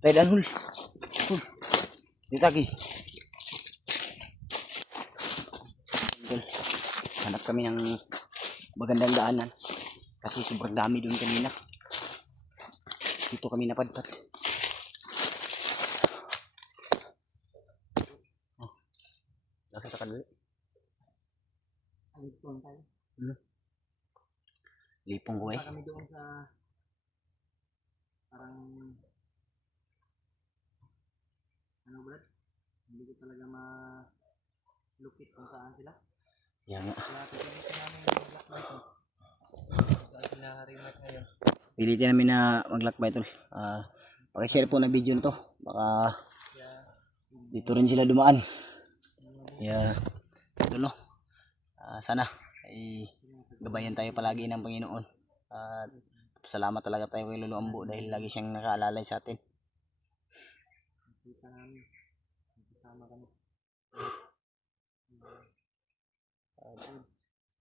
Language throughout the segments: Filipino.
Tayo dan hul. Hul. Dito lagi. Tol, hanap kami ng magandang daanan. Kasi sobrang dami doon kanina. Dito kami napadpad. Oh, lakad ka dali. Lipong tayo. Lipong ko eh. Pa kami doon sa parang ano brad? Hindi ko talaga malupit kung saan sila. Yan nga. Kaya pipilitin namin yung black dito. Saan sila remark ngayon? Pilitin namin na maglakbay tol. Pakishare po na video na to. Baka dito rin sila dumaan. Yeah. Ito no. Sana ay gabayan tayo palagi ng Panginoon. At salamat talaga tayo kay Lolo Ambo dahil lagi siyang nakaalalay sa atin. Nakita namin. Kasama kami.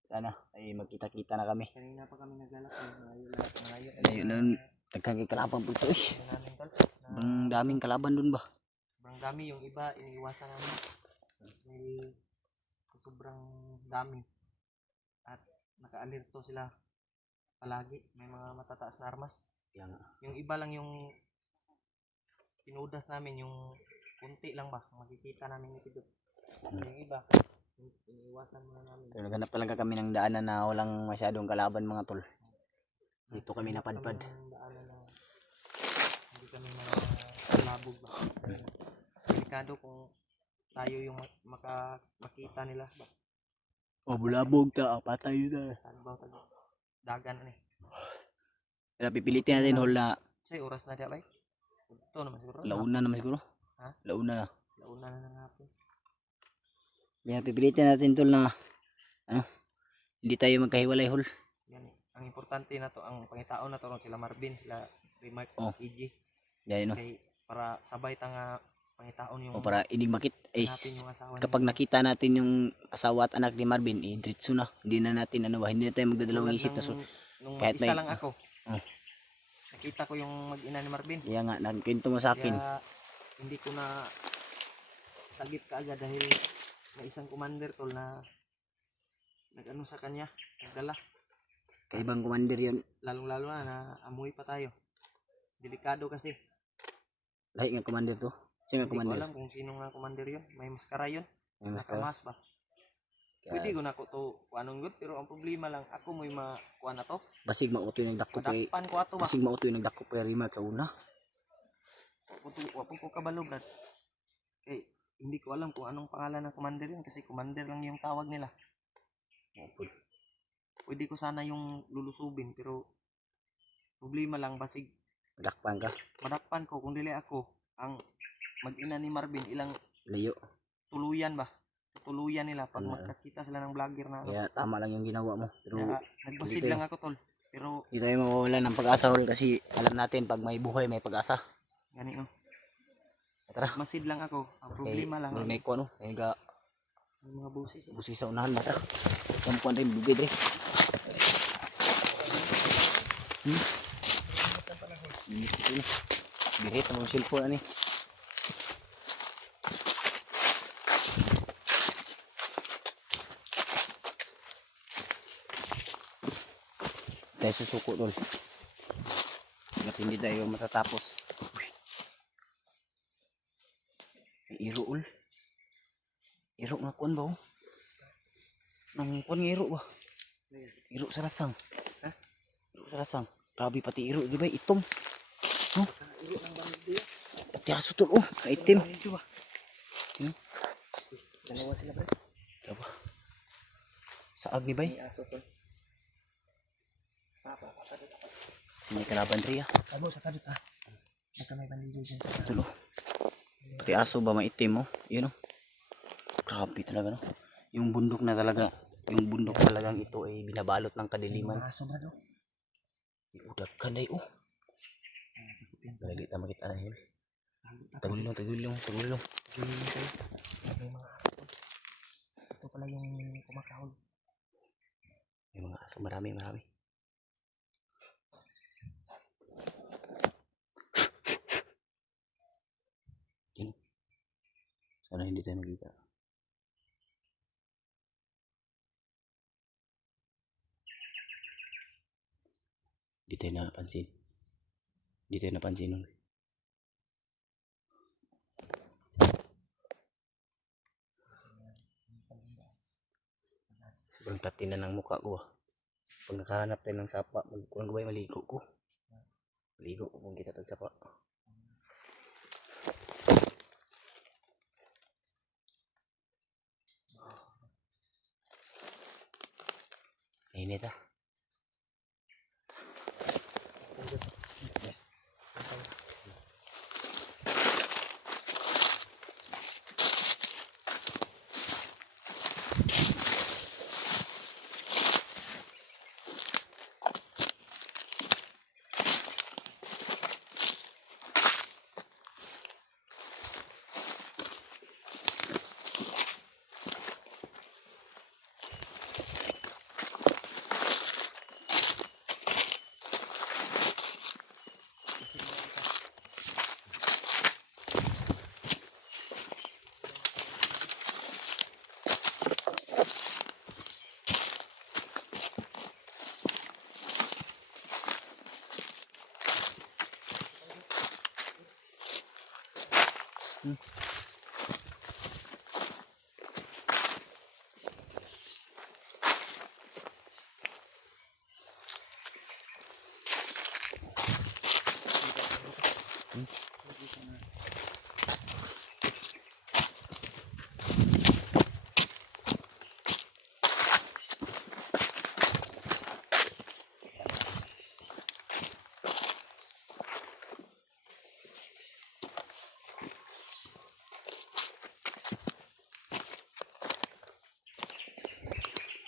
Sana ay magkita-kita na kami. Kanina pa kami naglalakad. Malayo. Ayun nun, nagkakikalaban po ito eh. Namin tol. Ang daming kalaban dun ba? Sobrang dami yung iba iniiwasan namin. Dahil sobrang dami. At naka-alerto sila palagi. May mga matataas na armas. Yan. Yung iba lang yung pinudas namin, yung kunti lang ba makikita namin ito. Yung iba iniiwasan muna namin. So, naghanap talaga kami ng daanan na walang masyadong kalaban mga tol. Dito kami napadpad. Daanan na hindi kami malabog ba. Delikado kung tayo yung makita nila ba. Bulabog ta, patay na. Tanbaw tayo. Dagan eh. Kaya pipilitin natin hol na Kasi oras na diya ba? Ito naman siguro. launa naman siguro. Ha? Launa na. Launa na ng hapon. Kaya pipilitin natin tol na hindi tayo magkahiwalay hol. Yan eh. Ang importante na to, ang pangitaon na to sila Marvin, sila Remark, EG. Yan no. Okay, para sabay tanga pangitaon yung Para inigmakit ay natin yung asawa kapag nakita natin yung asawa at anak ni Marvin, diretso na. Hindi na natin hindi na tayo magdadalawang isip na nung kahit isa may lang ako. Nakita ko yung mag-ina ni Marvin. Kaya nga nagkwento mo sa akin. Kaya hindi ko na sagip kaagad dahil may isang commander tol na nag-ano sa kanya, nagdala. Kaibang commander yun. Lalong-lalo na amoy pa tayo. Delikado kasi. Lahi nga commander to. Sino nga Hindi ko commander? alam kung sino nga commander yun. May maskara yun. May maskara. Nakamas ba? Pwede ko na ko to kuanong good, pero ang problema lang ako mo'y makuha na to. Basig mauto yung nagdakop kay Madakpan ko ato ba? Basig mauto yung nagdakop kay Remark sa una. Wapong ko kabalo brad. Okay, hindi ko alam kung anong pangalan ng commander yun kasi commander lang yung tawag nila. Pwede ko sana yung lulusubin pero problema lang basig Madakpan ka. madakpan ko kung dili ako ang mag-ina ni Marvin ilang Layo. tuluyan ba? Tuluyan nila pag magkakita sila ng vlogger na ano. Kaya tama lang yung ginawa mo. Pero Kaya nagbasid lang ako tol. Pero hindi tayo mawawala ng pag-asa hol kasi alam natin pag may buhay may pag-asa. gani no. Tara. Masid lang ako. Ang problema lang May ko ano, may ga yung mga busis. busi sa unahan na tara. Kampuan rin bugay dre. Birit ang cellphone ani. Tayo susuko tol. At hindi tayo matatapos. Iro ul. Iro nga kuan ba? Nang kuan nga iro ba? Iro sa lasang. Ha? Iro sa lasang. Grabe pati iro, di ba itom? No? Iro ng bandido. Pati aso tol oh, kaitim. Dalawa sila pre. Diba? Saag ni bay? Aso tol. May kalaban rin ah. Abo sa kadut ah. Baka may bandido dyan sa Tulo. Pati aso ba maitim oh? Yun oh. Grabe talaga no. Yung bundok na talaga. Yung bundok talagang ito ay binabalot ng kadiliman. aso ba do? Iudag ka na oh. Dali ta makita na yun. Tagulilong. May mga aso tol. Ito pala yung kumakahol. May mga aso marami. para hindi tayo magkita. Di tayo napansin. Di tayo napansin nun. Sobrang tati na ng mukha ko. Pag nakahanap tayo ng sapa, kung ba maligo ko. Maligo ko kung kita tagsapa. Init ah.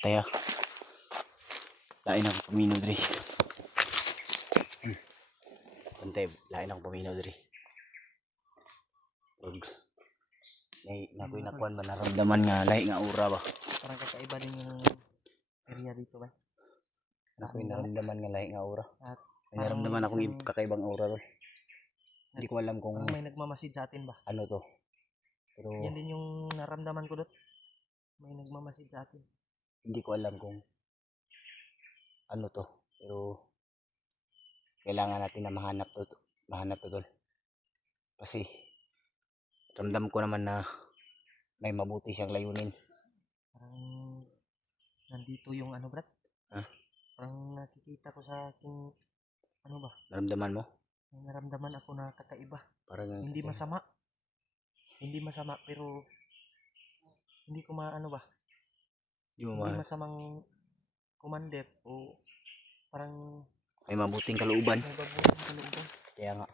Tayo. Lain ako pamino diri. Pantay, lain ako pamino diri. Ug nakoy nakuan ba naramdaman nga lahi nga aura ba. Parang kakaiba din yung area dito ba? Nakoy naramdaman nga lahi nga aura. At May naramdaman akong kakaibang aura doon. Hindi ko alam kung parang may nagmamasid sa atin ba? ano to. Pero Yan din yung naramdaman ko doon. May nagmamasid sa atin. hindi ko alam kung ano to. Pero kailangan natin na mahanap to doon. Kasi ramdam ko naman na may mabuti siyang layunin. Parang nandito yung ano, Brad? Ha? Parang nakikita ko sa aking ano ba? Naramdaman mo? May naramdaman ako na kakaiba. Parang Hindi masama. Hindi masama pero hindi ko maano ba? Hindi masamang commander o parang may mabuting kalooban. may babuting kalooban. Kaya nga,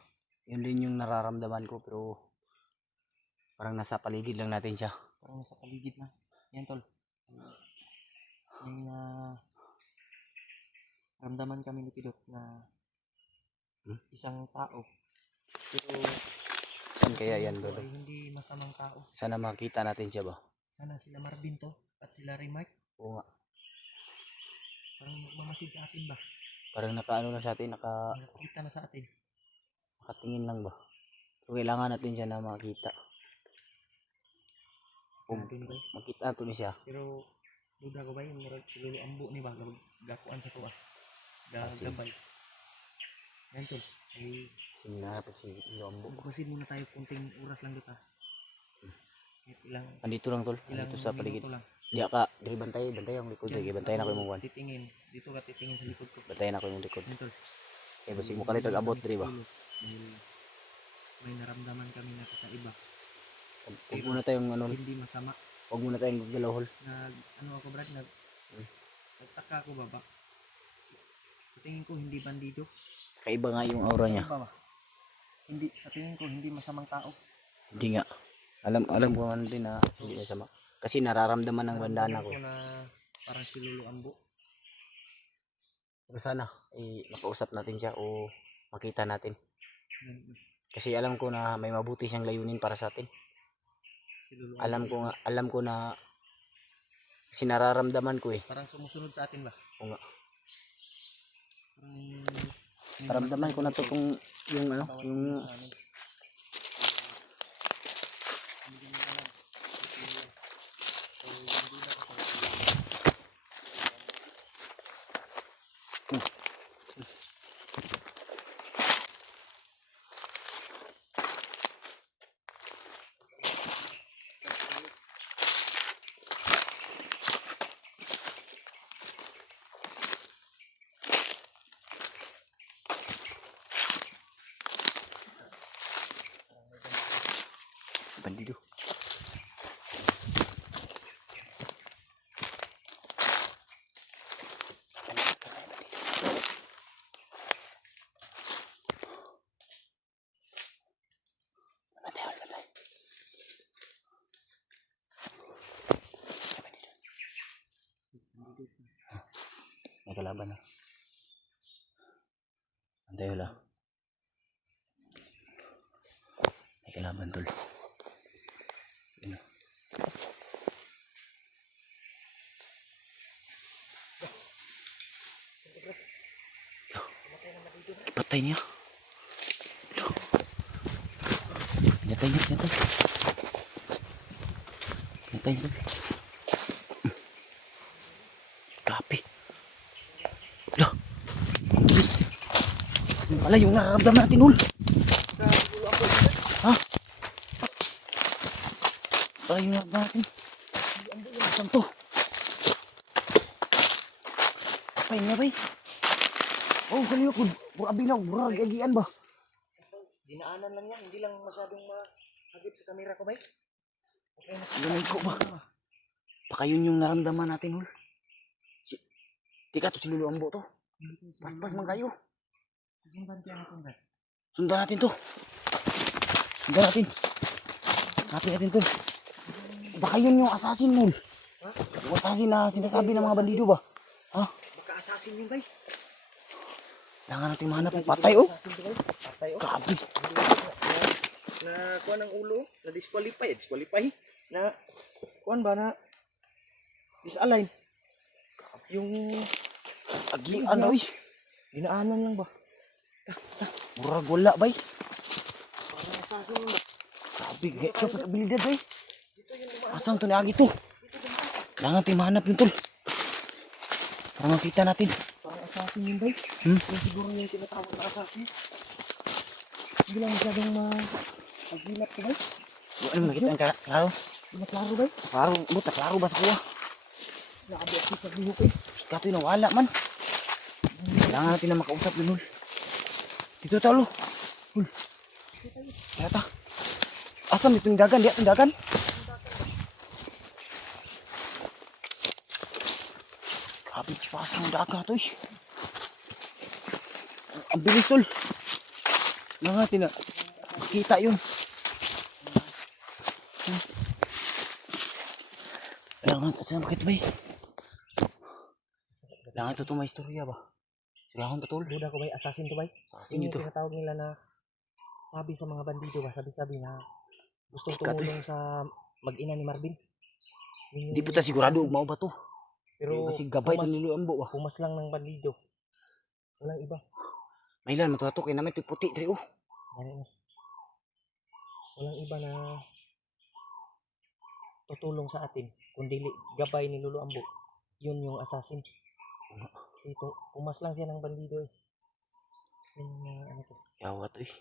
yun din yung nararamdaman ko, pero parang nasa paligid lang natin siya. Parang nasa paligid lang. Yan tol. May ramdaman kami ni Pidot na isang tao. Pero Saan kaya yan, ito Lolo? ay hindi masamang tao. Sana makita natin siya ba? Sana sila Marvin to at sila Remark. Oo nga. Parang magmamasid sa atin ba? Parang nakaano na sa atin, Nakakita na sa atin. nakatingin lang ba? So, kailangan natin siya na makita. Kung Natin ba? makita natin siya. Pero duda ko ba yung si Lolo Ambo ni ba? Gakuan sa tuwa. Kasi- Gabay. Yan tol. Ay Sinanap si Lombo. magpasid muna tayo kunting oras lang dito. Ilang Andito lang, tol. ilang Andito sa paligid. minuto lang. Di ka, dili bantay ang likod. Dili, bantayan ako yung muwan. Titingin. Dito ka titingin sa likod ko. Bantayan ako yung likod. Yan tol. Eh, basig mo kalitag-abot, dili ba? Dahil may naramdaman kami na kakaiba. Huwag muna tayong ano, Hindi masama. huwag muna tayong gagalawhol. Ano ako Brad, nagtaka ko ba? Sa tingin ko hindi bandido. Kaiba nga yung aura niya. Ba? Hindi, sa tingin ko hindi masamang tao. Hindi nga. Alam ko man din na hindi masama. Kasi nararamdaman ng bandana ko. Na parang si Lolo Ambo. Pero sana, makausap natin siya o makita natin. Kasi alam ko na may mabuti siyang layunin para sa atin. Si Lolo Alam Ambo. ko na kasi nararamdaman ko eh. Parang sumusunod sa atin ba? Oo nga. Parang Nararamdaman ko na to kung yung ano, yung bandido. May kalaban na. Antay wala. May kalaban tol. Ano? Ipatay niya. Nyatay niya, nyatay. Nyatay niya. Grabe. Loh. Ang bilis. Yung pala yung nararamdaman natin, Ul. Ha? Pala yung nararamdaman natin. Saan to? Kapay niya, bay. Oh, kanina ko. Burabi lang. Buragian ba? Dinaanan lang yan, hindi lang masyadong mahagip sa camera ko, bay. Okay na. Ganay ko ba? Baka yun yung naramdaman natin, Ul. Tika to si Lulu Ambo to. Pas-pas man kayo. Susundan kaya natin, bay. Sundan natin to. Sundan natin. Natin natin to. Baka yun yung assassin, Ul. Ha? Yung assassin na sinasabi ng mga bandido ba? Ha? Baka assassin yun, bay. Kailangan natin mahanap. Patay, oh. Assassin to, bay. Patay, oh. Grabe. Na kuha ng ulo, na disqualify, na kuha ba na disalign. Yung Agian, oy. dinaanan lang ba? Murag wala, bay. Parang assassin ba? Grabe, ito pagkabilidad, bay. Asam to ni Agi to? Kailangan natin mahanap yun, tol. Para makita natin. Parang assassin yun, bay. Hmm? Yung siguro yung tinatawag na assassin. Hindi lang masyadong maghilap ko, bay. Ano mo nakita ang klaro? Hindi na klaro, bay. Klaro, buta, klaro ba sa kuya? Nakabi ako sa paglihok, eh. Kato yung nawala man. Kailangan natin na makausap yun, Ul. Dito talo. Ul. Kaya asam dito yung dagan, diya yung dagan. Grabe, pasang ang dagan na to, eh. Ang bilis, Ul. Kailangan natin na makita yun. Kailangan natin na makita ba, eh. Kailangan ito may istorya ba? Kailangan ito, Tol. Buda ko, bay. Assassin to, bay. Assassin Yun dito. yung tinatawag nila na sabi sa mga bandido ba? Sabi-sabi na gustong Sikat, tumulong sa mag-ina ni Marvin. Yun Hindi yung- po ta sigurado mau ba to. Pero Kasi gabay pumas- to nilo ambo ba. pumas lang ng bandido. Walang iba. Mailan matuto kay namin to puti diri oh. Ano, walang iba na tutulong sa atin. Kundi gabay ni Lolo Ambo. Yun yung assassin. Ito, pumas lang siya ng bandido, eh. Yun yung ano to. Yawa to eh.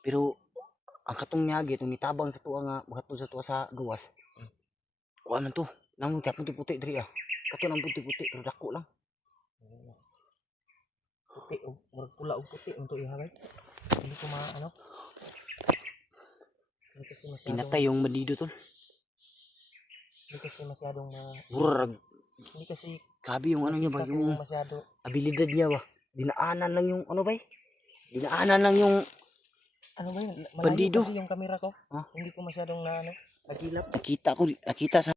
Pero ang katong niya itong nitabang sa tuwa nga bato sa tuwa sa gawas. Kuha man to. Namo tiap puti diri ah. Kato nang puti-puti pero dako lang. Puti, murag pula o puti untuk ihalay. Hindi ko ano. Hindi kasi masyadong, Pinatay yung bandido tol. hindi kasi masyadong Murag hindi kasi grabe yung ano niya ba kita yung ko masyado. abilidad niya ba. Dinaanan lang yung ano ba eh. Dinaanan lang yung Ano ba yun? Malayo Bandido. kasi yung camera ko. Huh? Hindi ko masyadong na ano, nagilap. nakita sa